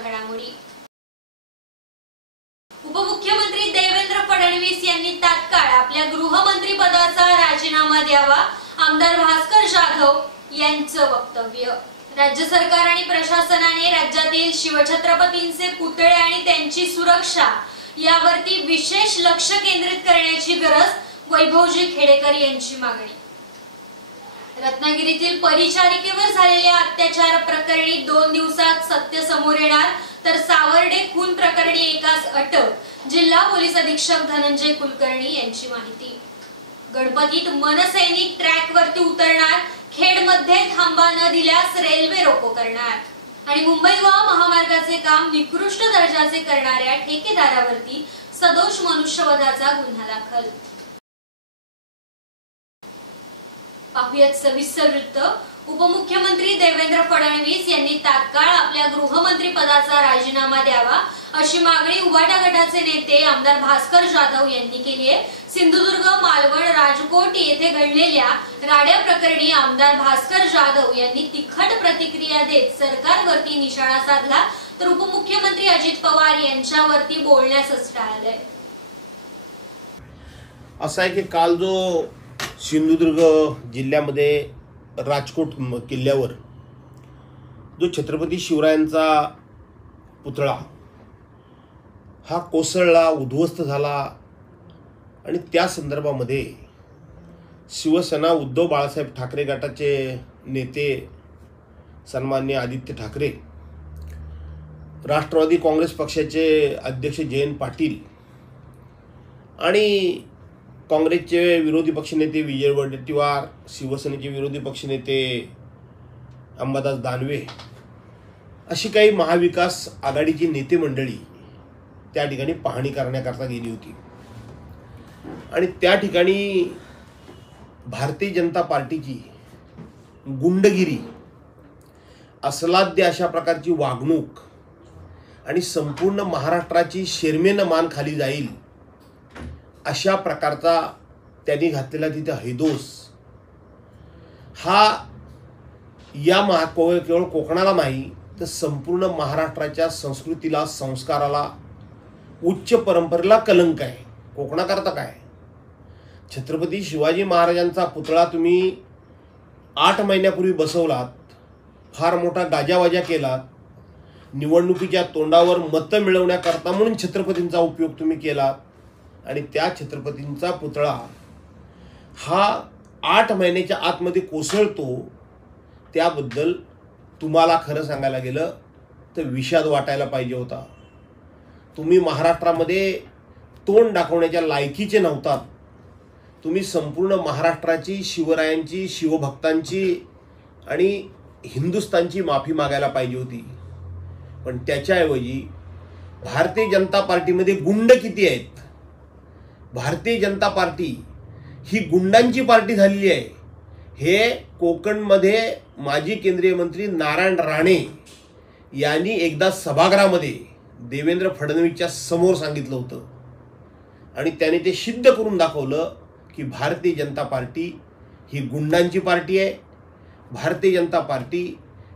घडामोडी। उपमुख्यमंत्री देवेंद्र फडणवीस यांनी तात्काळ आपल्या गृहमंत्री पदाचा राजीनामा द्यावा, आमदार भास्कर जाधव यांचं वक्तव्य। राज्य सरकार आणि प्रशासनाने राज्यातील शिवछत्रपतींचे पुतळे आणि त्यांची सुरक्षा यावरती विशेष लक्ष केंद्रित करण्याची गरज, वैभवजी खेडेकर यांची मागणी। रत्नागिरीतील परिचारिकेवर झालेल्या अत्याचार प्रकरणी 2 दिवसात सत्य समोर येणार, तर सावर्डे खून प्रकरणी एकास अटक, जिल्हा पोलीस अधीक्षक धनंजय कुलकर्णी यांची माहिती। गणपतीत मनसैनिक ट्रॅकवरती उतरणार, खेडमध्ये थांबा न दिल्यास रेल्वे रोको करणार आणि मुंबई गोवा महामार्गाचे काम निकृष्ट दर्जाचे करणाऱ्या ठेकेदारावरती सदोष मनुष्यवधाचा गुन्हा दाखल। पाहुयात सविस्तर वृत्त। उपमुख्यमंत्री देवेंद्र फडणवीस यांनी तात्काळ आपल्या गृहमंत्री पदाचा राजीनामा द्यावा, अशी मागणी उबाटा गटाचे नेते आमदार भास्कर जाधव यांनी केली आहे। सिंधुदुर्ग, मालवण, राजकोट येथे घडलेल्या राड्या प्रकरणी आमदार भास्कर जाधव यांनी तिखट प्रतिक्रिया देत सरकारवरती निशाणा साधला, तर उपमुख्यमंत्री अजित पवार यांच्यावरती बोलण्यासच टाळलंय। असं आहे की काल जो सिंधुदुर्ग जिल्ह्यामध्ये राजकोट किल्ल्यावर जो छत्रपती शिवरायांचा पुतळा हा कोसळला, उद्ध्वस्त झाला आणि त्या संदर्भामध्ये शिवसेना उद्धव बाळासाहेब ठाकरे गटाचे नेते सन्माननीय आदित्य ठाकरे, राष्ट्रवादी काँग्रेस पक्षाचे अध्यक्ष जयंत पाटील आणि काँग्रेसचे विरोधी पक्षनेते विजय वडेट्टीवार, शिवसेनेचे विरोधी पक्षनेते अंबादास दानवे अशी काही महाविकास आघाडीची नेते मंडळी त्या ठिकाणी पाहणी करण्याकरता गेली होती आणि त्या ठिकाणी भारतीय जनता पार्टीची गुंडगिरी, अस्लाद्य अशा प्रकारची वागणूक आणि संपूर्ण महाराष्ट्राची शर्मेनं मान खाली जाईल अशा प्रकारचा त्यांनी घातलेला तिथे हैदोस हा केवळ कोकणाला नाही तर संपूर्ण महाराष्ट्राच्या संस्कृतीला, संस्काराला, उच्च परंपरेला कलंक आहे। कोकणाकरता काय, छत्रपती शिवाजी महाराजांचा पुतळा तुम्ही 8 महिन्यापूर्वी बसवलात, फार मोठा गाजावाजा केलात, निवडणुकीच्या तोंडावर मतं मिळवण्याकरता म्हणून छत्रपतींचा उपयोग तुम्ही केलात आणि त्या छत्रपतींचा पुतळा हा 8 महिन्याच्या आतमध्ये कोसळतो, त्याबद्दल तुम्हाला खरं सांगायला गेलं तर विषाद वाटायला पाहिजे होता। तुम्ही महाराष्ट्रामध्ये तोंड दाखवण्याच्या लायकीचे नव्हतात। तुम्ही संपूर्ण महाराष्ट्राची, शिवरायांची, शिवभक्तांची आणि हिंदुस्थानची माफी मागायला पाहिजे होती, पण त्याच्याऐवजी भारतीय जनता पार्टीमध्ये गुंड किती आहेत, भारतीय जनता पार्टी ही गुंडांची पार्टी झालेली आहे, हे कोकणमध्ये माजी केंद्रीय मंत्री नारायण राणे यांनी एकदा सभागृहामध्ये देवेंद्र फडणवीसच्या समोर सांगितलं होतं आणि त्याने ते सिद्ध करून दाखवलं की भारतीय जनता पार्टी ही गुंडांची पार्टी आहे, भारतीय जनता पार्टी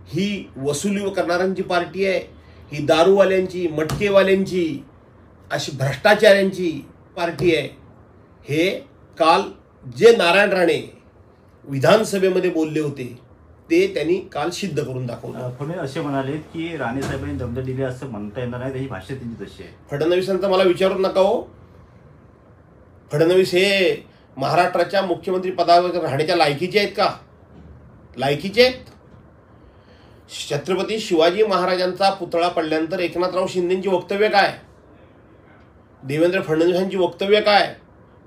ही वसुली करणाऱ्यांची पार्टी आहे, ही दारूवाल्यांची, मटकेवाल्यांची, अशी भ्रष्टाचाऱ्यांची पार्टी आहे। हे काल जे नारायण राणे विधानसभेमध्ये बोलले होते ते त्यांनी काल सिद्ध करून दाखवलं। फडणवीस असे म्हणाले की राणे साहेबांनी दमद दिली असं म्हणता येणार नाही, त्याची भाषा त्यांची तशी आहे। फडणवीसांचं मला विचारूच नका हो। फडणवीस हे महाराष्ट्राच्या मुख्यमंत्री पदावर राहण्याच्या लायकीचे आहेत का? लायकीचे आहेत? छत्रपती शिवाजी महाराजांचा पुतळा पडल्यानंतर एकनाथराव शिंदेची वक्तव्य काय, देवेंद्र फडणवीसांची वक्तव्य काय?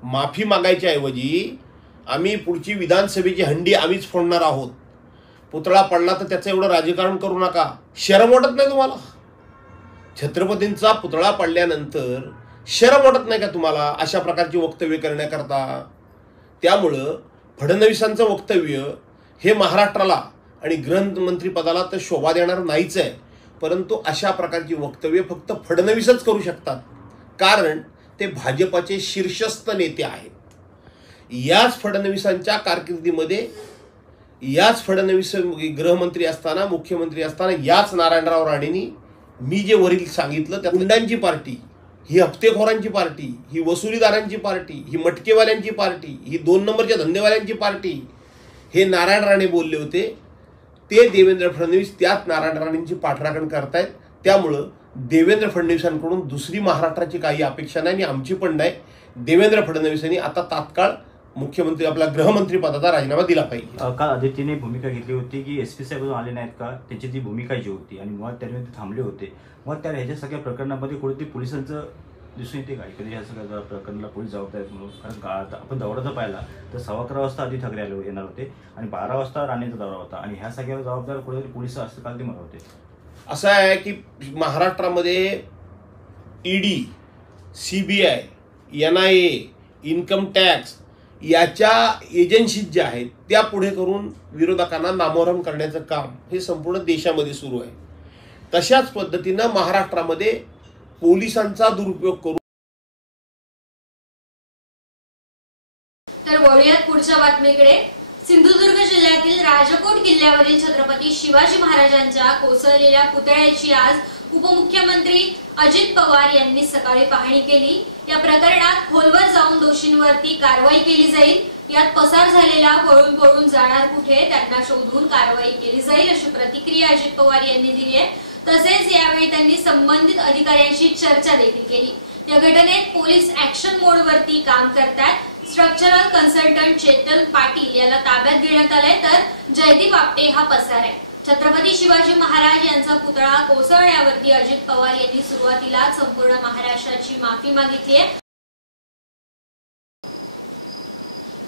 माफी मागायच्या ऐवजी आम्ही पुढची विधानसभेची हंडी आम्हीच फोडणार आहोत, पुतळा पडला तर त्याचं एवढं राजकारण करू नका। शरम वाटत नाही तुम्हाला? छत्रपतींचा पुतळा पडल्यानंतर शरम वाटत नाही का तुम्हाला अशा प्रकारची वक्तव्य करण्याकरता? त्यामुळं फडणवीसांचं वक्तव्य हे महाराष्ट्राला आणि गृहमंत्री पदाला तर शोभा देणार नाहीच आहे, परंतु अशा प्रकारची वक्तव्य फक्त फडणवीसच करू शकतात, कारण ते भाजपाचे शीर्षस्थ नेते आहेत। याच फडणवीसांच्या कारकिर्दीमध्ये, याच फडणवीस गृहमंत्री असताना, मुख्यमंत्री असताना याच नारायणराव राणेंनी मी जे वरील सांगितलं त्या गुंडांची पार्टी, ही हप्तेखोरांची पार्टी, ही वसुलीदारांची पार्टी, ही मटकेवाल्यांची पार्टी, ही 2 नंबरच्या धंदेवाल्यांची पार्टी, हे नारायण राणे बोलले होते. ते देवेंद्र फडणवीस त्याच नारायण राणेंची पाठराखण करतायत. त्यामुळं देवेंद्र फडणवीसांकडून दुसरी महाराष्ट्राची काही अपेक्षा नाही आणि आमची पण नाही. देवेंद्र फडणवीसांनी आता तात्काळ मुख्यमंत्री आपला गृहमंत्री पदाचा राजीनामा दिला पाहिजे. काल आदित्यने भूमिका घेतली होती की SP साहेब आले नाहीत का, त्याची ती भूमिका जी होती आणि मग त्यांनी ते थांबले होते. मग त्या ह्याच्या सगळ्या प्रकरणामध्ये कुठेतरी पोलिसांचं दिसून येते का, कधी ह्या सगळ्या प्रकरणाला पोलीस जबाबदार आहेत म्हणून? कारण आपण दौरा जर पाहिला तर 11:15 वाजता आधी ठाकरे येणार होते आणि 12 वाजता राणेंचा दौरा होता आणि ह्या सगळ्या जबाबदार कुठेतरी पोलीस असं काल ते म्हणत होते. असं आहे की महाराष्ट्रामध्ये ED, CBI, NIA, income tax याच्या एजन्सीज ज्या आहेत त्या पुढे करून विरोधकांना नामोहरम करण्याचं काम हे संपूर्ण देशामध्ये सुरू आहे. तशाच पद्धतीनं महाराष्ट्रामध्ये पोलिसांचा दुरुपयोग करून. तर वळूयात पुढच्या बातमीकडे. सिंधुदुर्ग जिल्ह्यातील राजकोट किल्ल्यावरील छत्रपती शिवाजी महाराजांच्या कोसळलेल्या पुतळ्याची आज उपमुख्यमंत्री अजित पवार यांनी सकाळी पाहणी केली. या प्रकरणात खोलवर जाऊन दोषींवरती कारवाई केली जाईल. यात पसार झालेला पळून जाणार कुठे त्यांना शोधून कारवाई केली जाईल अशी प्रतिक्रिया अजित पवार यांनी दिली आहे. तसेच यावेळी त्यांनी संबंधित अधिकाऱ्यांशी चर्चा देखील केली. या घटनेत पोलीस ऍक्शन मोडवरती काम करतात. स्ट्रक्चरल कन्सल्टंट चेतन पाटील याला ताब्यात घेण्यात आलंय, तर जयदीप आपटे हा पसार आहे. छत्रपती शिवाजी महाराज यांचा पुतळा कोसळण्यावरती अजित पवार यांनी सुरुवातीला संपूर्ण महाराष्ट्राची माफी मागितली आहे.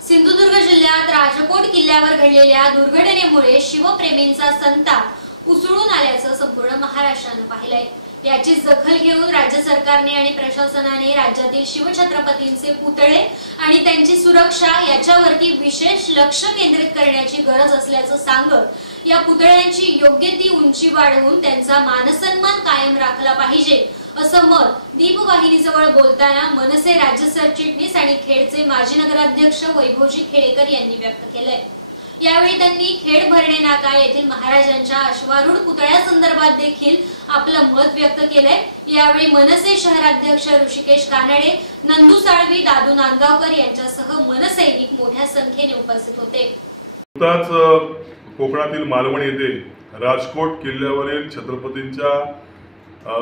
सिंधुदुर्ग जिल्ह्यात राजकोट किल्ल्यावर घडलेल्या दुर्घटनेमुळे शिवप्रेमींचा संताप उसळून आल्याचं संपूर्ण महाराष्ट्रानं पाहिलंय. याची दखल घेऊन राज्य सरकारने आणि प्रशासनाने राज्यातील शिवछत्रपतींचे पुतळे आणि त्यांची सुरक्षा याच्यावरती विशेष लक्ष केंद्रित करण्याची गरज असल्याचं सांगत या पुतळ्यांची योग्य ती उंची वाढवून त्यांचा मानसन्मान कायम राखला पाहिजे असं मत दीपवाहिनीजवळ बोलताना मनसे राज्य सरचिटणीस आणि खेडचे माजी नगराध्यक्ष वैभवजी खेडेकर यांनी व्यक्त केलंय. यावेळी त्यांनी खेड भरणे नाका येथील महाराजांच्या अश्वारूढ पुतळ्यासंदर्भात देखील आपलं मत व्यक्त केलंय. यावेळी मनसे शहराध्यक्ष ऋषिकेश कानडे, नंदू साळवी, दादू नांदगावकर यांच्यासह मनसैनिक मोठ्या संख्येने उपस्थित होते. कोकणातील मालवण येथे राजकोट किल्ल्यावरील छत्रपतींच्या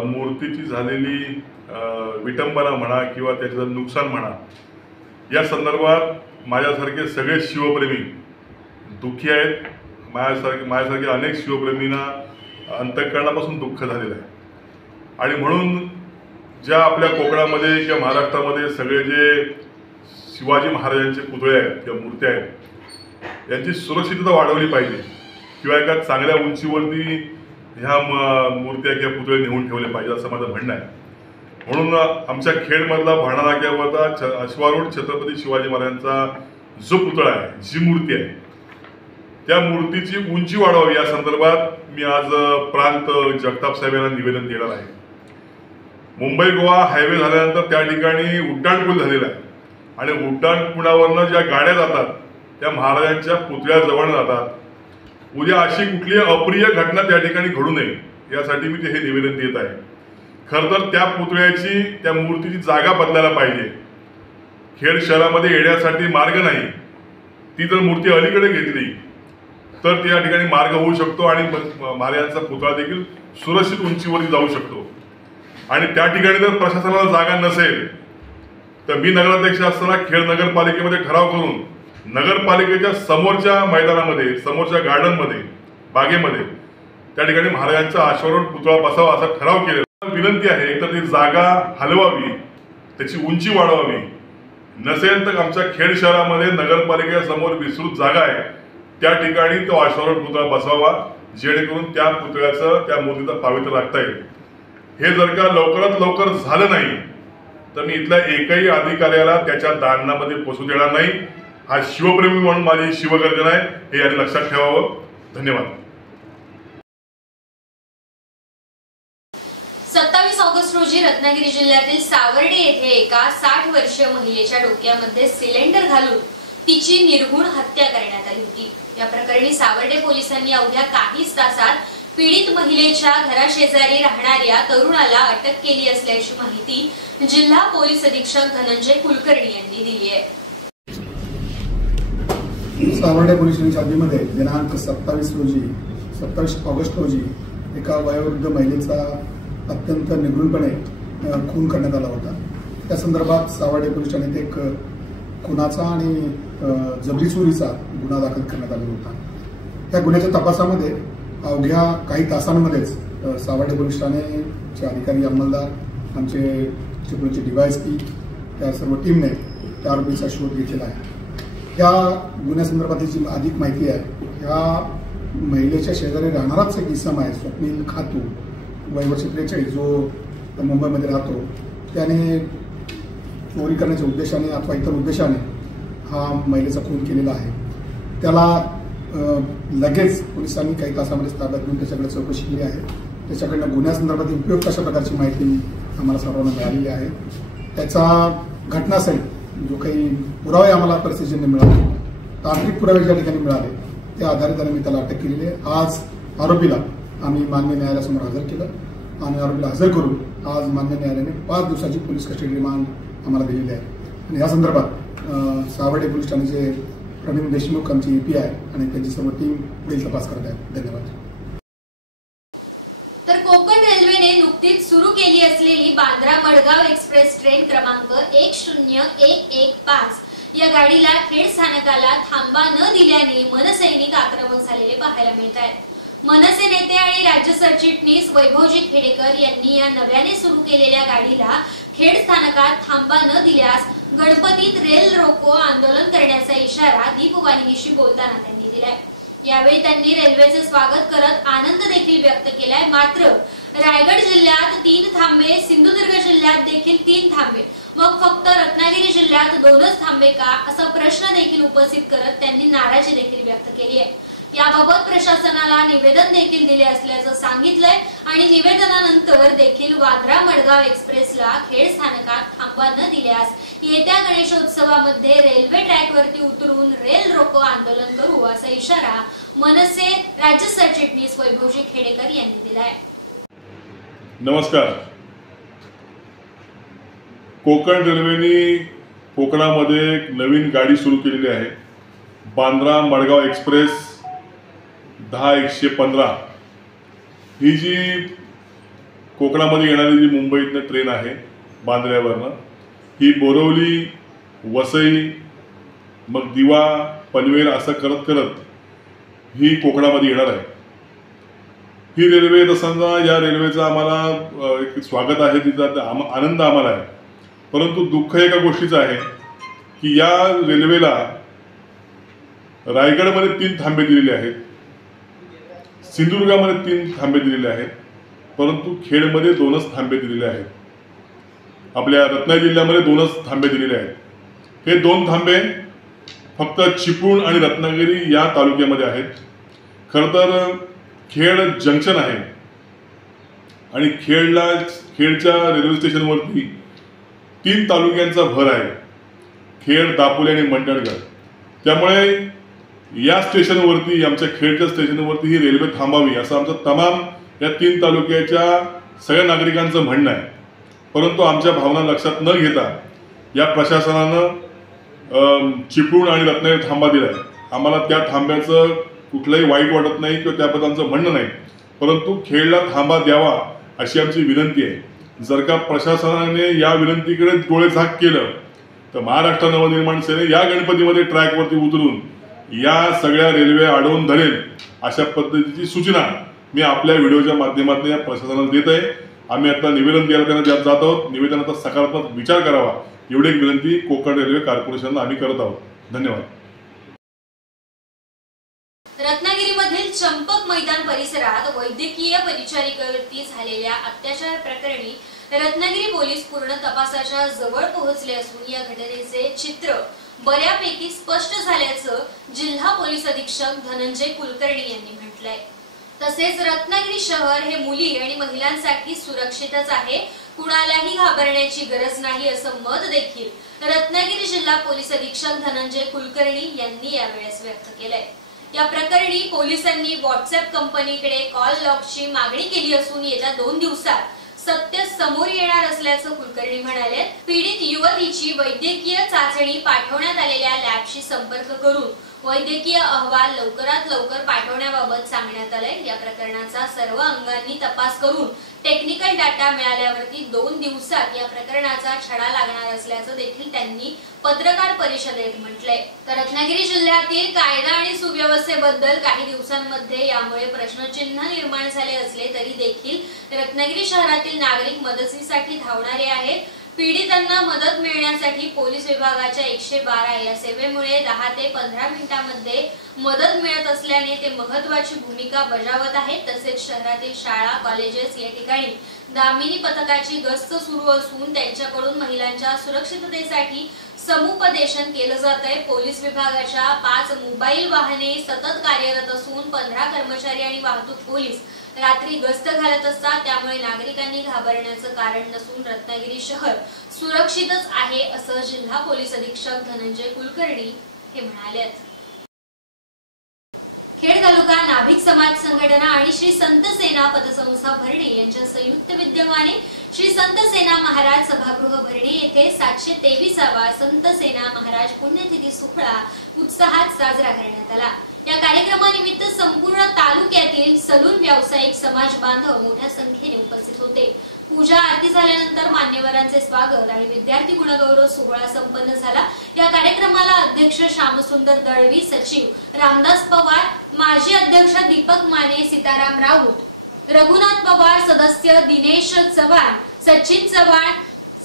मूर्तीची झालेली विटंबना म्हणा किंवा त्याचं नुकसान म्हणा, या संदर्भात माझ्यासारखे सगळे शिवप्रेमी दुःखी आहेत. माझ्यासारखे अनेक शिवप्रेमींना अंतःकरणापासून दुःख झालेलं आहे. आणि म्हणून ज्या आपल्या कोकणामध्ये किंवा महाराष्ट्रामध्ये सगळे जे शिवाजी महाराजांचे पुतळे आहेत किंवा मूर्त्या आहेत यांची सुरक्षितता वाढवली पाहिजे किंवा एका चांगल्या उंचीवरती ह्या मूर्त्या किंवा पुतळे नेऊन ठेवले पाहिजे असं माझं म्हणणं आहे. म्हणून आमच्या खेडमधला भाणा नाक्यावरचा अश्वारूढ छत्रपती शिवाजी महाराजांचा जो पुतळा आहे, जी मूर्ती आहे, त्या मूर्तीची उंची वाढवावी या संदर्भात मी आज प्रांत जगताप साहेब यांना निवेदन देणार आहे. मुंबई गोवा हायवे झाल्यानंतर त्या ठिकाणी उड्डाणपूल झालेला आहे आणि उड्डाणपुलावरनं ज्या गाड्या जातात त्या महाराजांच्या पुतळ्याजवळ जातात. उद्या अशी कुठली अप्रिय घटना त्या ठिकाणी घडू नये यासाठी मी हे निवेदन देत आहे. खरं तर त्या पुतळ्याची, त्या मूर्तीची जागा बदलायला पाहिजे. खेड शहरामध्ये येण्यासाठी मार्ग नाही. ती जर मूर्ती अलीकडे घेतली तर त्या ठिकाणी मार्ग होऊ शकतो आणि महाराजांचा पुतळा देखील सुरक्षित उंचीवरती जाऊ शकतो. आणि त्या ठिकाणी जर प्रशासनाला जागा नसेल तर मी नगराध्यक्ष असताना खेड नगरपालिकेमध्ये ठराव करून नगरपालिकेच्या समोरच्या मैदानामध्ये, समोरच्या गार्डनमध्ये, बागेमध्ये त्या ठिकाणी महाराजांचा अश्वारूढ पुतळा बसावा असा ठराव केलेला. विनंती आहे, तर ती जागा हलवावी, त्याची उंची वाढवावी. नसेल तर आमच्या खेड शहरामध्ये नगरपालिकेच्या समोर विस्तृत जागा आहे, त्या ठिकाणी तो अश्वारूढ पुतळा बसवावा जेणेकरून त्या पुतळ्याचं, त्या मूर्तीचं पावित्र्य राखता येईल. हे जर का लवकरात लवकर झालं नाही तर मी इथल्या एकही अधिकाऱ्याला त्याच्या दालनामध्ये पोचू देणार नाही. हा शिवप्रेमी म्हणून माझी शिवगर्जना आहे, हे यांनी लक्षात ठेवावं. धन्यवाद. 27 ऑगस्ट रोजी रत्नागिरी जिल्ह्यातील सावर्डे येथे एका 60 वर्षीय महिलेच्या डोक्यामध्ये सिलेंडर घालून तिची निर्घुण हत्या करण्यात आली होती. या प्रकरणी सावर्डे पोलिसांनी अवघ्या काहीच तासात पीडित महिलेच्या घराशेजारी राहणाऱ्या तरुणाला अटक केली असल्याची माहिती जिल्हा पोलीस अधीक्षक धनंजय कुलकर्णी यांनी दिली आहे। सावर्डे पोलीस स्टेशन हद्दीमध्ये दिनांक 27 ऑगस्ट रोजी एका वयोवृद्ध महिलेचा अत्यंत निगूढपणे खून करण्यात आला होता। त्या संदर्भात सावर्डे पोलीस ठाण्यात एक खुनाचा आणि जबरी चोरीचा गुन्हा दाखल करण्यात आला होता। त्या गुन्ह्याच्या तपासामध्ये अवघ्या काही तासांमध्येच सावर्डे पोलीस ठाण्याचे अधिकारी अंमलदार, आमचे चिपळूणचे DYSP त्या सर्व टीमने त्या आरोपीचा शोध घेतलेला आहे। या गुन्ह्यासंदर्भात जी अधिक माहिती आहे, या महिलेच्या शेजारी राहणाराच एक इसम आहे स्वप्नील खातू वय 43, जो मुंबईमध्ये राहतो। त्याने चोरी करण्याच्या उद्देशाने अथवा इतर उद्देशाने हा महिलेचा खून केलेला आहे। त्याला लगेच पोलिसांनी काही तासामध्ये ताब्यात घेऊन त्याच्याकडे चौकशी केली आहे। त्याच्याकडनं गुन्ह्यासंदर्भात उपयुक्त अशा प्रकारची माहिती आम्हाला सर्वांना मिळालेली आहे। त्याचा घटनास्थळी जो काही पुरावे आम्हाला परिस्थितीने मिळाले, तांत्रिक पुरावे ज्या ठिकाणी मिळाले त्या आधारित आम्ही त्याला अटक केलेली आहे। आज आरोपीला आम्ही मान्य न्यायालयासमोर हजर केलं आणि आरोपीला हजर करून आज मान्य न्यायालयाने 5 दिवसाची पोलीस कस्टडी रिमांड आम्हाला दिलेली आहे। आणि या संदर्भात सावर्डे पोलीस ठाण्याचे प्रवीण देशमुख आमची API आणि त्यांची सर्व टीम पुढील तपास करत आहे। धन्यवाद। तर कोकण रेल्वेने नुकतीच सुरू केली असलेली बांद्रा मडगाव एक्सप्रेस ट्रेन क्रमांक 10115 या गाडीला खेड स्थानकाला थांबा न दिल्याने मनसैनिक आक्रमक झालेले पाहायला मिळत आहेत। मनसे नेते आणि राज्य सरचिटणीस वैभवजी खेडेकर यांनी या नव्याने सुरू केलेल्या गाडीला खेड स्थानकात थांबा न दिल्यास गणपतीत रेल रोको आंदोलन करण्याचा इशारा दीपवाहिनीशी बोलताना त्यांनी दिलाय। यावेळी त्यांनी रेल्वेचे स्वागत करत आनंद देखील व्यक्त केलाय। मात्र रायगड जिल्ह्यात 3 थांबे, सिंधुदुर्ग जिल्ह्यात देखील 3 थांबे, मग फक्त रत्नागिरी जिल्ह्यात 2च थांबे का, असा प्रश्न देखील उपस्थित करत त्यांनी नाराजी देखील व्यक्त केली आहे। याबाबत प्रशासनाला निवेदन देखील दिले असल्याचं सांगितलंय आणि निवेदनानंतर देखील बांद्रा मडगाव एक्सप्रेसला खेड स्थानकात थांबा न दिल्यास येत्या गणेशोत्सवामध्ये रेल्वे ट्रॅकवरती उतरून रेल रोको आंदोलन करू, असा इशारा मनसे राज्य सरचिटणीस वैभवजी खेडेकर यांनी दिलाय। नमस्कार। कोकण रेल्वेने कोकणामध्ये एक नवीन गाडी सुरू केलेली आहे, बांद्रा मडगाव एक्सप्रेस 10-115। ही जी कोकणामध्ये येणारी जी मुंबईतनं ट्रेन आहे बांद्र्यावरनं, ही बोरवली, वसई, मग दिवा, पनवेल असं करत करत ही कोकणामध्ये येणार आहे। ही रेल्वे तर समजा या रेल्वेचं आम्हाला एक स्वागत आहे, तिचा आनंद आम्हाला आहे। परंतु दुःख एका गोष्टीचं आहे की या रेल्वेला रायगडमध्ये 3 थांबे दिलेले आहेत, सिंधुदुर्गामध्ये 3 थांबे दिलेले आहेत, परंतु खेडमध्ये 2च थांबे दिलेले आहेत। आपल्या रत्नागिरी जिल्ह्यामध्ये 2च थांबे दिलेले आहेत। हे 2 थांबे फक्त चिपळूण आणि रत्नागिरी या तालुक्यामध्ये आहेत। खरं तर खेड जंक्शन आहे आणि खेडच्या रेल्वे स्टेशनवरती 3 तालुक्यांचा भर आहे, खेड, दापोली आणि मंडणगड। त्यामुळे या स्टेशनवरती, आमच्या खेडच्या स्टेशनवरती ही रेल्वे थांबावी असं आमचं तमाम या 3 तालुक्याच्या सगळ्या नागरिकांचं म्हणणं आहे। परंतु आमच्या भावना लक्षात न घेता या प्रशासनानं चिपळूण आणि रत्नागिरी थांबा दिलाय। आम्हाला त्या थांब्याचं कुठलंही वाईट वाटत नाही किंवा त्याबद्दल आमचं म्हणणं नाही, परंतु खेडला थांबा द्यावा अशी आमची विनंती आहे। जर का प्रशासनाने या विनंतीकडे डोळेझाक केलं तर महाराष्ट्र नवनिर्माण सेने या गणपतीमध्ये ट्रॅकवरती उतरून या सगळ्या रेल्वे अडवून धरेल अशा पद्धतीची सूचना मी आपल्या व्हिडिओच्या माध्यमातून या प्रशासनाला देत आहे। आम्ही आता निवेदन द्यायला त्यांना जात आहोत। निवेदनाचा सकारात्मक विचार करावा एवढी एक विनंती कोकण रेल्वे कॉर्पोरेशनला आम्ही करत आहोत। धन्यवाद। रत्नागिरीमधील चंपक मैदान परिसरात वैद्यकीय परिचारिकेवरती झालेल्या अत्याचार प्रकरणी रत्नागिरी पोलीस पूर्ण तपासाच्या जवळ पोहोचले असून या घटनेचे चित्र बऱ्यापैकी स्पष्ट झाल्याचं जिल्हा पोलीस अधीक्षक धनंजय कुलकर्णी यांनी म्हटलंय। तसेच रत्नागिरी शहर हे मुली आणि महिलांसाठी सुरक्षितच आहे, कुणालाही घाबरण्याची गरज नाही असं मत देखील रत्नागिरी जिल्हा पोलीस अधीक्षक धनंजय कुलकर्णी यांनी यावेळेस व्यक्त केलंय। या प्रकरणी पोलिसांनी व्हॉट्सअप कंपनीकडे कॉल लॉगची मागणी केली असून येत्या 2 दिवसात सत्य समोर येणार असल्याचं कुलकर्णी म्हणाले। पीडित युवतीची वैद्यकीय चाचणी पाठवण्यात आलेल्या लॅबशी संपर्क करून वैद्यकीय अहवाल लवकरात लवकर पाठवण्याबाबत सांगण्यात आलंय। या प्रकरणाचा सर्व अंगांनी तपास करून टेक्निकल डाटा मिळाल्यावरती 2 दिवसात या प्रकरणाचा छडा लागणार असल्याचं देखील त्यांनी पत्रकार परिषदेत म्हटलंय। तर रत्नागिरी जिल्ह्यातील कायदा आणि सुव्यवस्थेबद्दल काही दिवसांमध्ये यामुळे प्रश्नचिन्ह निर्माण झाले असले तरी देखील रत्नागिरी शहरातील नागरिक मदतीसाठी धावणारे आहेत। पीडितांना मदत मिळण्यासाठी पोलीस विभागाच्या 112 या सेवेमुळे 10 ते 15 मिनिटांमध्ये मदत मिळत असल्याने ते महत्त्वाची भूमिका बजावत आहेत। तसेच शहरातील शाळा कॉलेजेस या ठिकाणी दामिनी पथकाची गस्त सुरू असून त्यांच्याकडून महिलांच्या सुरक्षिततेसाठी समुपदेशन केलं जातंय। पोलीस विभागाच्या 5 मोबाईल वाहने सतत कार्यरत असून 15 कर्मचारी आणि वाहतूक पोलीस रात्री गस्त घालत असतात। त्यामुळे नागरिकांनी घाबरण्याचं कारण नसून रत्नागिरी शहर सुरक्षितच आहे असं जिल्हा पोलीस अधीक्षक धनंजय कुलकर्णी हे म्हणाले। खेड तालुका नाभिक समाज संघटना आणि श्री संत सेना पतसंस्था भरणे यांच्या संयुक्त विद्यमाने श्री संत सेना महाराज सभागृह भरणे येथे 723वा संत सेना महाराज पुण्यतिथी सोहळा उत्साहात साजरा करण्यात आला। या कार्यक्रमानिमित्त संपूर्ण तालुक्यातील सलून व्यावसायिक समाज बांधव मोठ्या संख्येने उपस्थित होते। पूजा आरती झाल्यानंतर मान्यवरांचे स्वागत आणि विद्यार्थी गुणगौरव सोहळा संपन्न झाला। या कार्यक्रमाला अध्यक्ष श्यामसुंदर दळवी, सचिव रामदास पवार, माजी अध्यक्ष दीपक माने, सीताराम राऊत, रघुनाथ पवार, सदस्य दिनेश चव्हाण, सचिन चव्हाण,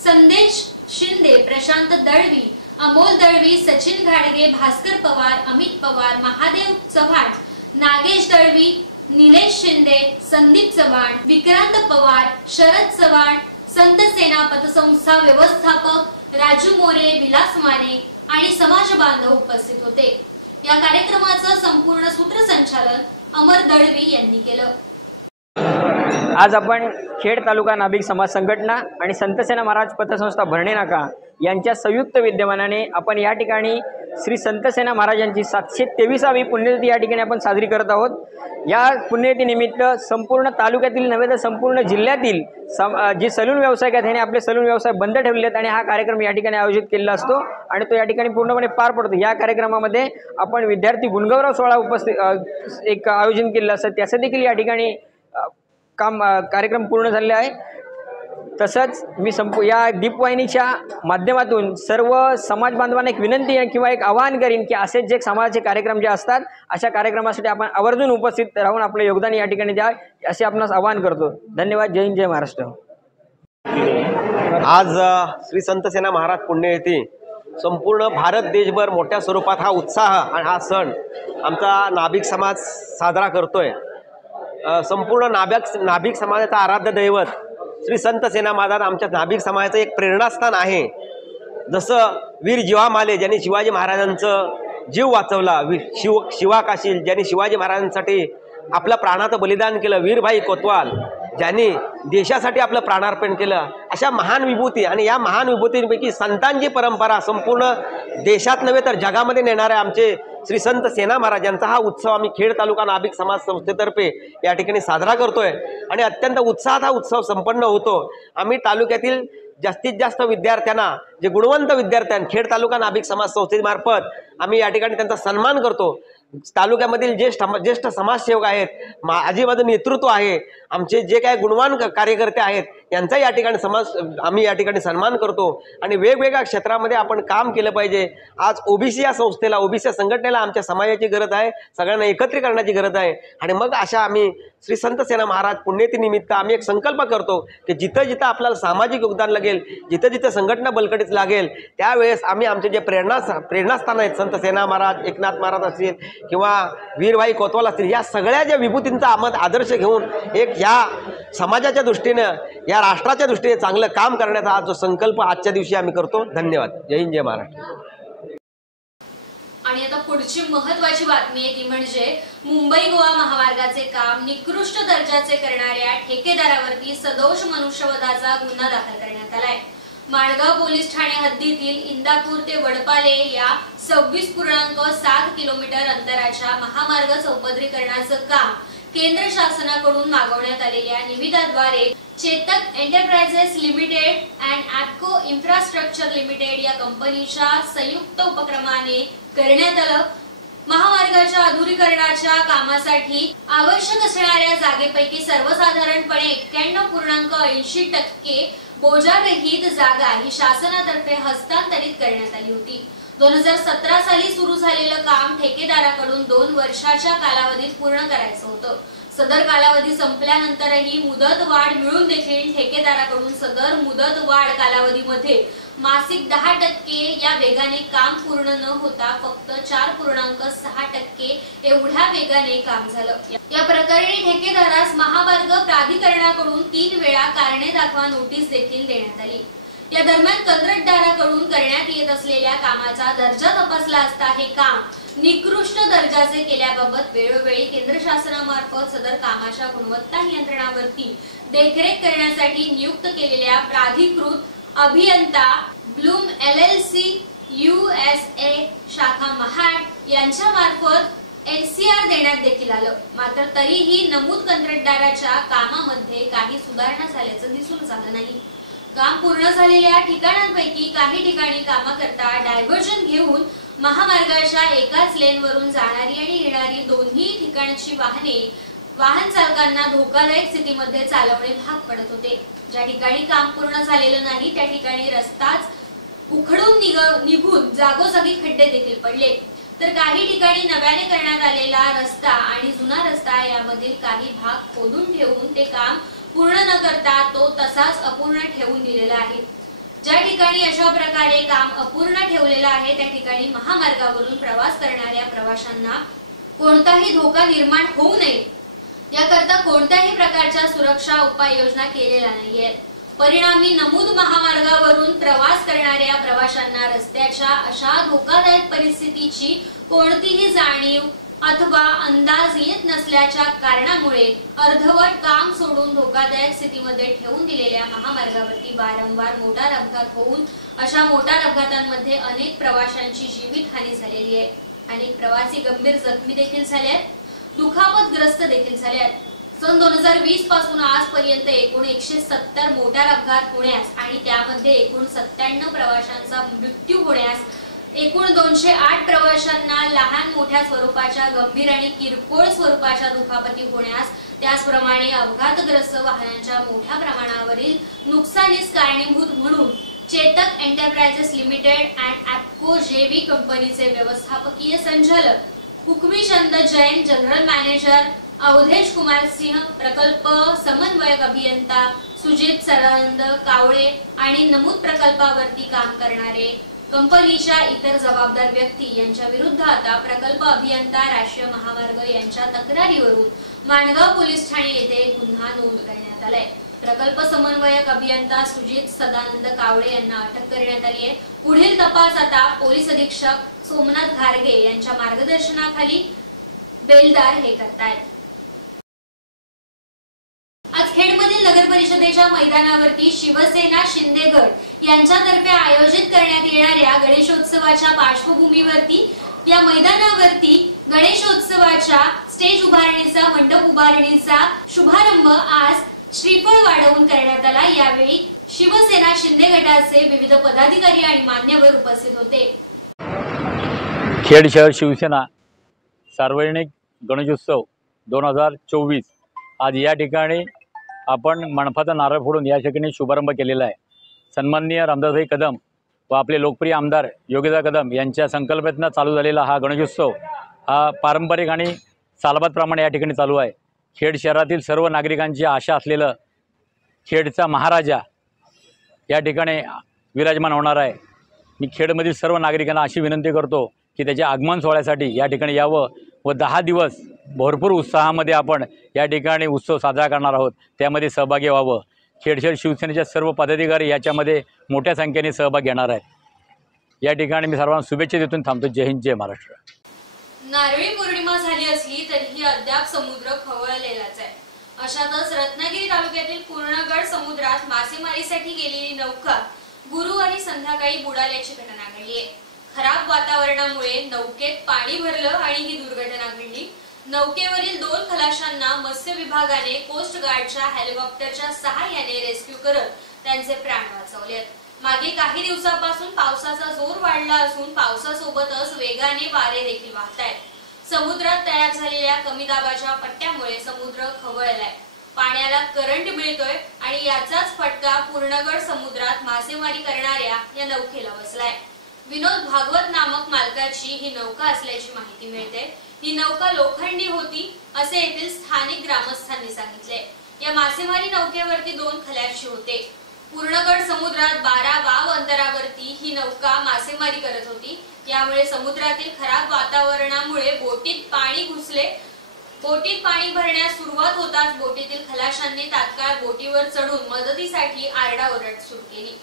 संदेश शिंदे, प्रशांत दळवी, अमोल दळवी, सचिन घाडगे, भास्कर पवार, अमित पवार, महादेव चव्हाण, नागेश दळवी, निलेश शिंदे, संदीप चव्हाण, विक्रांत पवार, शरद चव्हाण, संत सेना पतसंस्था व्यवस्थापक राजू मोरे, विलास माने आणि समाज बांधव उपस्थित होते। या कार्यक्रमाचं संपूर्ण सूत्रसंचालन अमर दळवी यांनी केलं। आज आपण खेड तालुका नाभिक समाज संघटना आणि संत सेना महाराज पतसंस्था भरणे नाका यांच्या संयुक्त विद्यमानाने आपण या ठिकाणी श्री संत सेना महाराजांची 723वी पुण्यतिथी या ठिकाणी आपण साजरी करत आहोत। या पुण्यतिथीनिमित्त संपूर्ण तालुक्यातील नव्हे तर संपूर्ण जिल्ह्यातील जे सलून व्यावसायिक आहेत त्यांनी आपले सलून व्यवसाय बंद ठेवले आहेत आणि हा कार्यक्रम या ठिकाणी आयोजित केलेला असतो आणि तो या ठिकाणी पूर्णपणे पार पडतो। या कार्यक्रमामध्ये आपण विद्यार्थी गुणगौरव सोहळा एक आयोजन केलेलं असतं, त्याचं देखील या ठिकाणी कार्यक्रम पूर्ण झालेला आहे। तसंच मी या दीपवाहिनीच्या माध्यमातून सर्व समाज बांधवांना एक विनंती किंवा एक आवाहन करीन की असेच जे समाजाचे कार्यक्रम जे असतात अशा कार्यक्रमासाठी आपण आवर्जून उपस्थित राहून आपले योगदान या ठिकाणी द्या असे आपणास आवाहन करतो। धन्यवाद। जय हिंद, जय महाराष्ट्र। आज श्री संत सेना महाराज पुण्यतिथी संपूर्ण भारत देशभर मोठ्या स्वरूपात हा उत्साह आणि हा सण आमचा नाभिक समाज साजरा करतोय। संपूर्ण नाभिक समाजाचा आराध्य दैवत श्री संत सेना महाराज आमच्या नाभिक समाजाचं एक प्रेरणास्थान आहे। जसं वीर जिवामाले ज्यांनी शिवाजी महाराजांचं जीव वाचवला, शिवाकाशील ज्यांनी शिवाजी महाराजांसाठी आपलं प्राणाचं बलिदान केलं, वीरभाई कोतवाल ज्यांनी देशासाठी आपलं प्राणार्पण केलं, अशा महान विभूती आणि या महान विभूतींपैकी संतांची परंपरा संपूर्ण देशात नव्हे तर जगामध्ये नेणारे आमचे श्री संत सेना महाराजांचा हा उत्सव आम्ही खेड तालुका नाभिक समाज संस्थेतर्फे या ठिकाणी साजरा करतोय आणि अत्यंत उत्साहात हा उत्सव संपन्न होतो। आम्ही तालुक्यातील जास्तीत जास्त विद्यार्थ्यांना, जे गुणवंत विद्यार्थ्यांना खेड तालुका नाभिक समाज संस्थेमार्फत आम्ही या ठिकाणी त्यांचा सन्मान करतो। तालुक्यामधील ज्येष्ठ समाजसेवक आहेत, माझं नेतृत्व आहे, आमचे जे काही गुणवान कार्यकर्ते आहेत यांचा या ठिकाणी आम्ही या ठिकाणी सन्मान करतो आणि वेगवेगळ्या क्षेत्रामध्ये आपण काम केलं पाहिजे। आज ओबीसी या संस्थेला, ओबीसी या संघटनेला आमच्या समाजाची गरज आहे, सगळ्यांना एकत्रित करण्याची गरज आहे आणि मग अशा आम्ही श्री संत सेना महाराज पुण्यतिथीनिमित्त आम्ही एक संकल्प करतो की जिथं जिथं आपल्याला सामाजिक योगदान लागेल, जिथं जिथं संघटना बलकटीच लागेल त्यावेळेस आम्ही आमचे जे प्रेरणास्थान आहेत, संत सेना महाराज, एकनाथ महाराज असतील किंवा वीरभाई कोतवाल असतील, या सगळ्या ज्या विभूतींचा आदर्श घेऊन एक या समाजाच्या दृष्टीनं, या राष्ट्राच्या दृष्टीने चांगलं काम करण्याचा हा जो संकल्प आजच्या दिवशी आम्ही करतो। धन्यवाद। जय हिंद, जय महाराष्ट्र। आणि आता पुढची महत्त्वाची बातमी आहे ती म्हणजे मुंबई गोवा महामार्गाचे काम निकृष्ट दर्जाचे करणाऱ्या ठेकेदारावरती सदोष मनुष्यवधाचा गुन्हा दाखल करण्यात आलाय। माणगाव पोलीस ठाणे हद्दीतील इंदापूर ते वडपाले या 26.7 किलोमीटर अंतराच्या महामार्ग चौपदरीकरणाचं काम केंद्र शासनाकडून मागवण्यात आलेल्या निविदाद्वारे Chetak enterprises limited and Apco infrastructure limited या कंपनीच्या संयुक्त उपक्रमाने करण्यात आलं। महामार्गाच्या आधुनिकीकरणाच्या कामासाठी आवश्यक असणाऱ्या जागेपैकी सर्वसाधारणपणे 91.80% बोजारहित जागा ही शासनातर्फे हस्तांतरित करण्यात आली होती। 2017 साली सुरू झालेलं काम ठेकेदाराकडून 2 वर्षाच्या कालावधीत पूर्ण करायचं होतं। सदर कालावधी संपल्यानंतरही मुदत वाढ मिळून देखील ठेकेदाराकडून सदर मुदत वाढ कालावधीमध्ये मासिक 10% या वेगाने काम पूर्ण न होता फक्त 4.6% एवढ्या वेगाने काम झालं। या प्रकरणी ठेकेदारास महामार्ग प्राधिकरणाकडून 3 वेळा कारणे दाखवा नोटीस देखील देण्यात आली। या दरम्यान कंत्राटदाराकडून करण्यात येत असलेल्या कामाचा दर्जा तपासला असता हे काम निकृष्ट दर्जाचे केल्याबाबत वेळोवेळी केंद्र शासनामार्फत सदर कामाच्या गुणवत्ता नियंत्रणावरती देखरेख करण्यासाठी नियुक्त केलेल्या प्राधिकृत अभियंता ब्लूम LLC USA शाखा महाड यांच्या मार्फत NCR देण्यात देखील आलं। मात्र तरीही नमूद कंत्राटदाराच्या कामामध्ये काही सुधारणा झाल्याचं दिसून आलं नाही। काम पूर्ण झालेल्या ठिकाणांपैकी काही ठिकाणी कामाकरता डायव्हर्जन घेऊन महामार्गाच्या एकाच लेनवरून जाणारी आणि येणारी दोन्ही ठिकाणची वाहन चालकांना धोकादायक स्थितीमध्ये चालवणे भाग पडत होते। ज्या ठिकाणी काम पूर्ण झालेलं नाही त्या ठिकाणी रस्ताच उखडून निघून जागोजागी खड्डे देखील पडले, तर काही ठिकाणी नव्याने करण्यात आलेला रस्ता आणि जुना रस्ता यामधील काही भाग खोदून ठेवून ते काम पूर्ण न करता तो तसाच अपूर्ण ठेवून दिलेला आहे। ज्या ठिकाणी अशा प्रकारे काम अपूर्ण ठेवलेलं आहे त्या ठिकाणी महामार्गावरून प्रवास करणाऱ्या प्रवाशांना कोणताही धोका निर्माण होऊ नये याकरता कोणत्याही प्रकारच्या सुरक्षा उपाययोजना केलेल्या नाहीयेत। परिणामी नमूद महामार्गावरून प्रवास करणाऱ्या प्रवाशांना रस्त्याच्या अशा धोकादायक परिस्थितीची कोणतीही जाणीव अथवा अंदाज येत नसल्याच्या कारणामुळे अर्धवट काम सोडून धोकादायक स्थितीमध्ये ठेवून दिलेल्या महामार्गावरती वारंवार मोटार अपघात होऊन अशा मोटार अपघातांमध्ये अनेक प्रवाशांची जीवितहानी झालेली आहे। अनेक प्रवासी गंभीर जखमी देखील झाले आहेत, दुखापतग्रस्त देखील झाले आहेत। सन 2020 पासून आजपर्यंत एकूण 170 मोटार अपघात होण्यास आणि त्यामध्ये एकूण 97 प्रवाशांचा मृत्यू होण्यास, एकूण 208 प्रवाशांना लहान मोठ्या स्वरूपाच्या गंभीर आणि किरकोळ स्वरूपाच्या दुखापती होण्यास, त्याचप्रमाणे अपघातग्रस्त वाहनांच्या मोठ्या प्रमाणावरील नुकसानीस कारणीभूत म्हणून चेतक एंटरप्राइजेस लिमिटेड अँड ॲपको जेवी कंपनीचे व्यवस्थापकीय संचालक हुकमीचंद जैन, जनरल मॅनेजर अवधेश कुमार सिंह, प्रकल्प समन्वयक अभियंता सुजित सदानंद कावळे आणि नमूद प्रकल्पावरती काम करणारे कंपनीच्या इतर जबाबदार व्यक्ती यांच्या विरुद्ध आता प्रकल्प अभियंता राष्ट्रीय महामार्ग यांच्या तक्रारीवरून माणगाव पोलीस ठाणे येथे गुन्हा नोंद करण्यात आलाय। प्रकल्प समन्वयक अभियंता सुजित सदानंद कावळे यांना अटक करण्यात आली आहे। पुढील तपास आता पोलीस अधीक्षक सोमनाथ घारगे यांच्या मार्गदर्शनाखाली बेलदार हे करतायत। आज खेडमधील नगर परिषदेच्या मैदानावरती शिवसेना शिंदे गट यांच्यातर्फे आयोजित करण्यात येणाऱ्या गणेशोत्सवाच्या पार्श्वभूमीवरती या मैदानावरती गणेशोत्सवाच्या स्टेज उभारणीचा, मंडप उभारणीचा शुभारंभ आज श्रीफळ वाढवून करण्यात आला। यावेळी शिवसेना शिंदे गटाचे विविध पदाधिकारी आणि मान्यवर उपस्थित होते। खेड शहर शिवसेना सार्वजनिक गणेशोत्सव 2024 आज या ठिकाणी आपण मनपाचा नारळ फोडून या ठिकाणी शुभारंभ केलेला आहे। सन्माननीय रामदासभाई कदम व आपले लोकप्रिय आमदार योगीदा कदम यांच्या संकल्पनेतून चालू झालेला हा गणेशोत्सव हा पारंपरिक आणि सालबादप्रमाणे या ठिकाणी चालू आहे। खेड शहरातील सर्व नागरिकांची आशा असलेलं खेडचा महाराजा या ठिकाणी विराजमान होणार आहे। मी खेडमधील सर्व नागरिकांना अशी विनंती करतो की त्याच्या आगमन सोहळ्यासाठी या ठिकाणी यावं व 10 दिवस भरपूर उत्साहामध्ये आपण या ठिकाणी उत्सव साजरा करणार आहोत, त्यामध्ये सहभागी व्हावं। खेड शहर शिवसेनेच्या सर्व पदाधिकारी याच्यामध्ये मोठ्या संख्येने सहभाग घेणार आहेत। या ठिकाणी मी सर्वांना शुभेच्छा देऊन थांबतो। जय हिंद, जय महाराष्ट्र। नारळी पौर्णिमा झाली असली तरीही अद्याप समुद्र खवळलेलाच आहे। अशातच रत्नागिरी तालुक्यातील पूर्णगड समुद्रात मासेमारीसाठी गेलेली नौका गुरुवारी संध्याकाळी बुडाल्याची घटना घडली आहे। खराब वातावरणामुळे नौकेत पाणी भरलं आणि ही दुर्घटना घडली। नौकेवरील 2 खलाशांना मत्स्य विभागाने कोस्ट गार्डच्या हेलिकॉप्टरच्या सहाय्याने रेस्क्यू करत त्यांचे प्राण वाचवलेत। मागील काही दिवसांपासून पावसाचा जोर वाढला असून पावसासोबतच वेगाने वारे देखील वाहत आहेत। समुद्रात तयार झालेल्या कमी दाबाच्या पट्ट्यामुळे समुद्र खवळलाय, पाण्याला करंट मिळतोय आणि याचाच फटका पूर्णगड समुद्रात मासेमारी करणाऱ्या या नौकेला बसलाय। विनोद भागवत नामक मालकाची ही नौका असल्याची माहिती मिळते। ही नौका लोखंडी होती असे येथील स्थानिक ग्रामस्थांनी सांगितले। या मासेमारी नौकेवरती 2 खलाशी होते। पूर्णगड समुद्रात 12 वाव अंतरावरती ही नौका मासेमारी करत होती। यामुळे समुद्रातील खराब वातावरणामुळे बोटीत पाणी घुसले। बोटीत पाणी भरण्यास सुरुवात होताच बोटीतील खलाशांनी तात्काळ बोटीवर चढून मदतीसाठी आरडाओरड सुरू केली।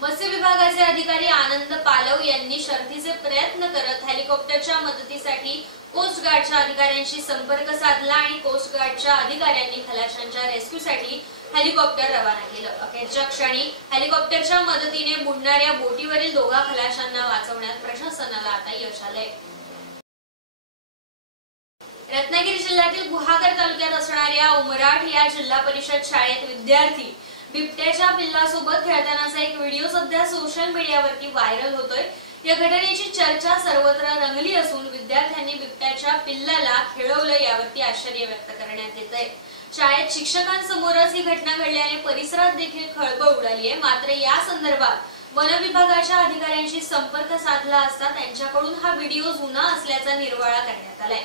मत्स्य विभागाचे अधिकारी आनंद पालव यांनी शर्थीचे प्रयत्न करत हेलिकॉप्टरच्या मदतीसाठी कोस्ट गार्डच्या अधिकाऱ्यांशी संपर्क साधला आणि कोस्ट गार्डच्या अधिकाऱ्यांनी खलाशांच्या रेस्क्यूसाठी हेलिकॉप्टर रवाना केलं। अखेरच्या क्षणी हेलिकॉप्टरच्या मदतीने बुडणाऱ्या बोटीवरील 2 खलाशांना वाचवण्यात प्रशासनाला आता यश आलंय। रत्नागिरी जिल्ह्यातील गुहागर तालुक्यात असणाऱ्या उमराठ या जिल्हा परिषद शाळेत विद्यार्थी बिबट्याच्या पिल्लासोबत खेळतानाचा एक व्हिडिओ सध्या सोशल मीडियावरती व्हायरल होतोय। या घटनेची चर्चा सर्वत्र रंगली असून विद्यार्थ्यांनी बिबट्याच्या पिल्लाला खेळवलं यावरती आश्चर्य व्यक्त करण्यात येत आहे। शाळेत शिक्षकांसमोरच ही घटना घडल्याने परिसरात देखील खळबळ उडाली आहे। मात्र या संदर्भात वन विभागाच्या अधिकाऱ्यांशी संपर्क साधला असता त्यांच्याकडून हा व्हिडिओ जुना असल्याचा निर्वाळा करण्यात आलाय।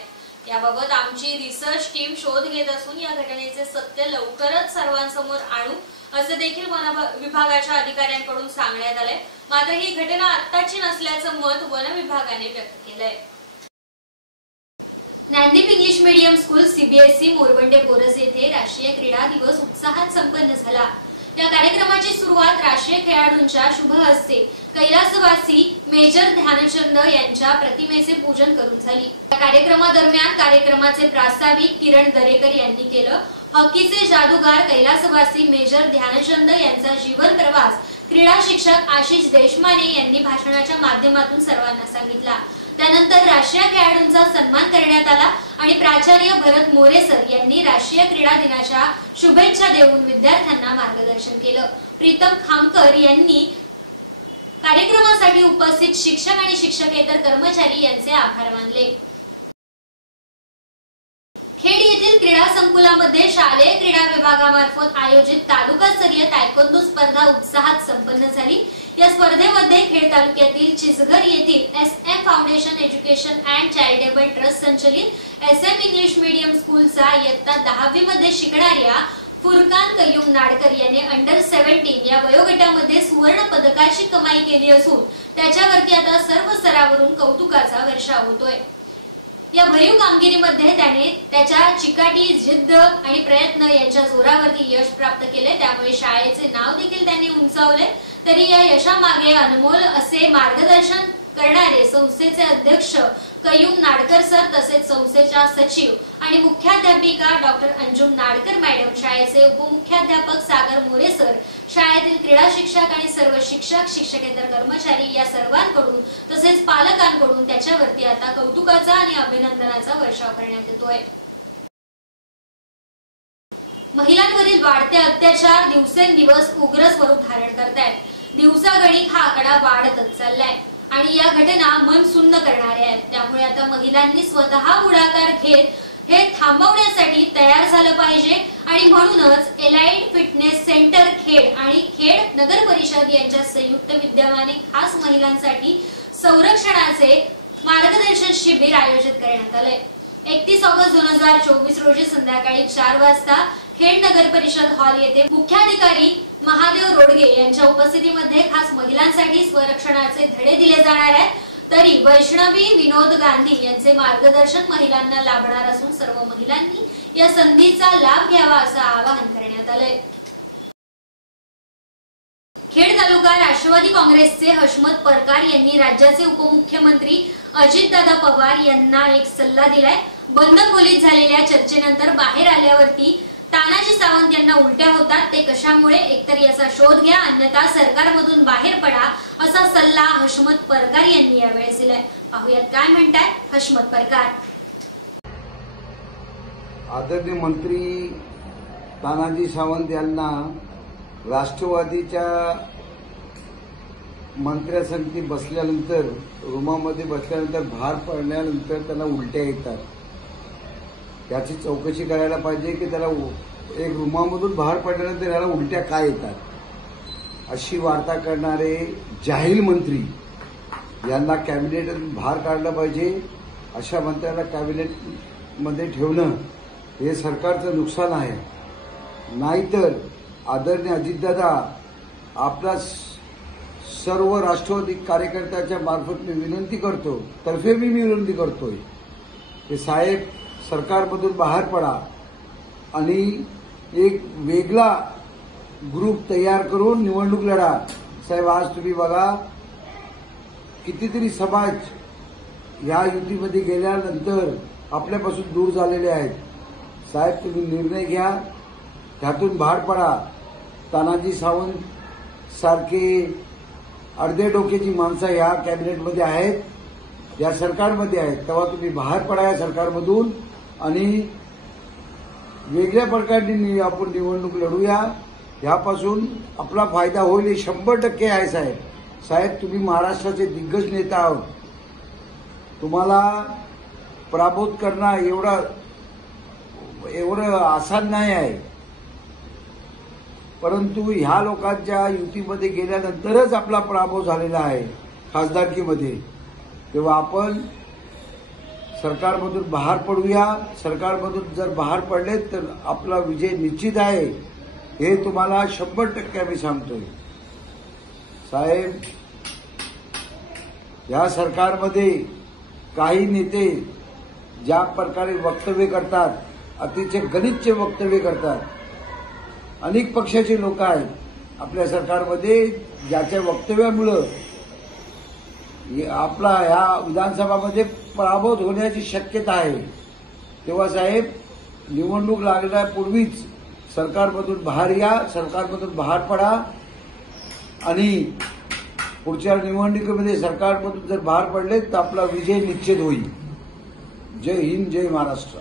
याबाबत आमची रिसर्च टीम शोध घेत असून या घटनेचे सत्य लवकरच सर्वांसमोर आणू असं देखील वन विभागाच्या अधिकाऱ्यांकडून सांगण्यात आलंय। मात्र ही घटना आत्ताची नसल्याचं मत वन विभागाने व्यक्त केलंय। Gyandeep English medium school CBSE Morwande Boras येथे राष्ट्रीय क्रीडा दिवस उत्साहात संपन्न झाला। या कार्यक्रमाची सुरुवात राष्ट्रीय खेळाडूंच्या शुभ हस्ते कैलासवासी मेजर ध्यानचंद यांच्या प्रतिमेचे पूजन करून झाली। या कार्यक्रमादरम्यान कार्यक्रमाचे प्रास्ताविक किरण दरेकर यांनी केलं। हॉकीचे जादूगार कैलासवासी मेजर ध्यानचंद यांचा जीवन प्रवास क्रीडा शिक्षक आशिष देशमाने यांनी भाषणाच्या माध्यमातून सर्वांना सांगितला। त्यानंतर राष्ट्रीय खेळाडूंचा सन्मान करण्यात आला आणि प्राचार्य भरत मोरेसर यांनी राष्ट्रीय क्रीडा दिनाच्या शुभेच्छा देऊन विद्यार्थ्यांना मार्गदर्शन केलं। प्रीतम खामकर यांनी कार्यक्रमासाठी उपस्थित शिक्षक आणि शिक्षकेतर कर्मचारी यांचे आभार मानले। खेड येथील क्रीडा संकुलामध्ये शालेय क्रीडा विभागामार्फत आयोजित तालुकास्तरीय तायकोंदो स्पर्धा उत्साहात संपन्न झाली। या स्पर्धेमध्ये खेड तालुक्यातील चिसघर येथील SM foundation education and charitable trust संचलित SM इंग्लिश मीडियम स्कूलचा इयत्ता 10वी मध्ये शिकणाऱ्या फुरकान कयूम नाडकर याने अंडर 17 या वयोगटामध्ये सुवर्ण पदकाची कमाई केली असून त्याच्यावरती आता सर्व स्तरावरून कौतुकाचा वर्षाव होतोय। या भरीव कामगिरीमध्ये त्याने त्याच्या चिकाटी, जिद्द आणि प्रयत्न यांच्या जोरावरती यश प्राप्त केले। त्यामुळे शाळेचे नाव देखील त्यांनी उंचावले। तरी या यशामागे अनमोल असे मार्गदर्शन करणारे संस्थेचे अध्यक्ष कयूम नाडकर सर तसेच संस्थेच्या सचिव आणि मुख्याध्यापिका डॉक्टर अंजुम नाडकर मॅडम, शाळेचे उपमुख्याध्यापक सागर मोरे सर, शाळेतील क्रीडा शिक्षक आणि सर्व शिक्षक शिक्षकेतर कर्मचारी या सर्वांकडून तसेच पालकांकडून त्याच्यावरती आता कौतुकाचा आणि अभिनंदनाचा वर्षाव करण्यात येतोय। महिलांवरील वाढते अत्याचार दिवसेंदिवस उग्र स्वरूप धारण करतायत। दिवसागणिक हा आकडा वाढतच चाललाय आणि या घटना मन सुन्न करणाऱ्या आहेत। त्यामुळे आता महिलांनी स्वतः पुढाकार घेत हे थांबवण्यासाठी तयार झालं पाहिजे आणि म्हणूनच एलाइड फिटनेस सेंटर खेड आणि खेड नगर परिषद यांच्या संयुक्त विद्यमाने खास महिलांसाठी संरक्षणाचे मार्गदर्शन शिबिर आयोजित करण्यात आले। 31 ऑगस्ट 2024 रोजी संध्याकाळी 4 वाजता खेड नगर परिषद हॉल येथे मुख्याधिकारी महादेव रोडगे यांच्या उपस्थितीमध्ये खास महिलांसाठी स्वरक्षणाचे धडे दिले जाणार आहेत। तरी वैष्णवी विनोद गांधी यांचे मार्गदर्शन महिलांना लाभणार असून सर्व महिलांनी या संधीचा लाभ घ्यावा असं आवाहन करण्यात आलंय। खेड तालुका राष्ट्रवादी काँग्रेसचे हशमत परकार यांनी राज्याचे उपमुख्यमंत्री अजितदादा पवार यांना एक सल्ला दिलाय। बंद खोलीत झालेल्या चर्चेनंतर बाहेर आल्यावरती तानाजी सावंत यांना उलट्या होतात, ते कशामुळे? एकतर याचा शोध घ्या, अन्यथा सरकारमधून बाहेर पडा, असा सल्ला हशमत परकार यांनी यावेळेस दिलाय. पाहुयात काय म्हणतायत हशमत परकार. आदरणीय मंत्री तानाजी सावंत यांना राष्ट्रवादीच्या मंत्र्यासंगती बसल्यानंतर, रूमामध्ये बसल्यानंतर, भार पडल्यानंतर त्यांना उलट्या येतात. याची चौकशी करायला पाहिजे की त्याला एक रूमामधून बाहेर पडल्यानंतर याला उलट्या काय येतात. अशी वार्ता करणारे जाहीर मंत्री यांना कॅबिनेटमधून बाहेर काढलं पाहिजे. अशा मंत्र्याला कॅबिनेटमध्ये ठेवणं हे सरकारचं नुकसान आहे. नाहीतर आदरणीय अजितदादा, आपला सर्व राष्ट्रवादी कार्यकर्त्याच्या मार्फत मी विनंती करतो, तर्फे मी विनंती करतोय की साहेब सरकारमधून बाहेर पडा आणि एक वेगळा ग्रुप तयार करून निवडणूक लढा. साहेब आज तुम्ही बघा, कितीतरी समाज या युतीमध्ये गेल्यानंतर आपल्यापासून दूर झालेले आहेत. साहेब तुम्ही निर्णय घ्या, त्यातून बाहेर पडा. तानाजी सावंत सारखे अर्धे डोक्याची माणसं या कॅबिनेटमध्ये आहेत, या सरकारमध्ये आहेत. तेव्हा तुम्ही बाहेर पडा या सरकारमधून आणि वेगळ्या प्रकारे आपण निवडणूक लढूया. यापासून आपला फायदा होईल हे 100% आहे. साहेब साहेब तुम्ही महाराष्ट्राचे दिग्गज नेता आहोत. तुम्हाला पराभूत करणं एवढं आसान नाही आहे. परंतु ह्या लोकांच्या युतीमध्ये गेल्यानंतरच आपला पराभव झालेला आहे खासदारकीमध्ये. तेव्हा आपण सरकारमधून बाहेर पडूया. सरकारमधून जर बाहेर पडले तर आपला विजय निश्चित आहे, हे तुम्हाला 100% मी सांगतोय. साहेब या सरकारमध्ये काही नेते ज्या प्रकारे वक्तव्य करतात, अतिशय गलिच्छ वक्तव्य करतात. अनेक पक्षाचे लोक आहेत आपल्या सरकारमध्ये, ज्याच्या वक्तव्यामुळं आपला ह्या विधानसभामध्ये पराभूत होण्याची शक्यता आहे. तेव्हा साहेब निवडणूक लागण्यापूर्वीच सरकारमधून बाहेर या, सरकारमधून बाहेर पडा आणि पुढच्या निवडणुकीमध्ये सरकारमधून जर बाहेर पडले तर आपला विजय निश्चित होईल. जय हिंद, जय महाराष्ट्र.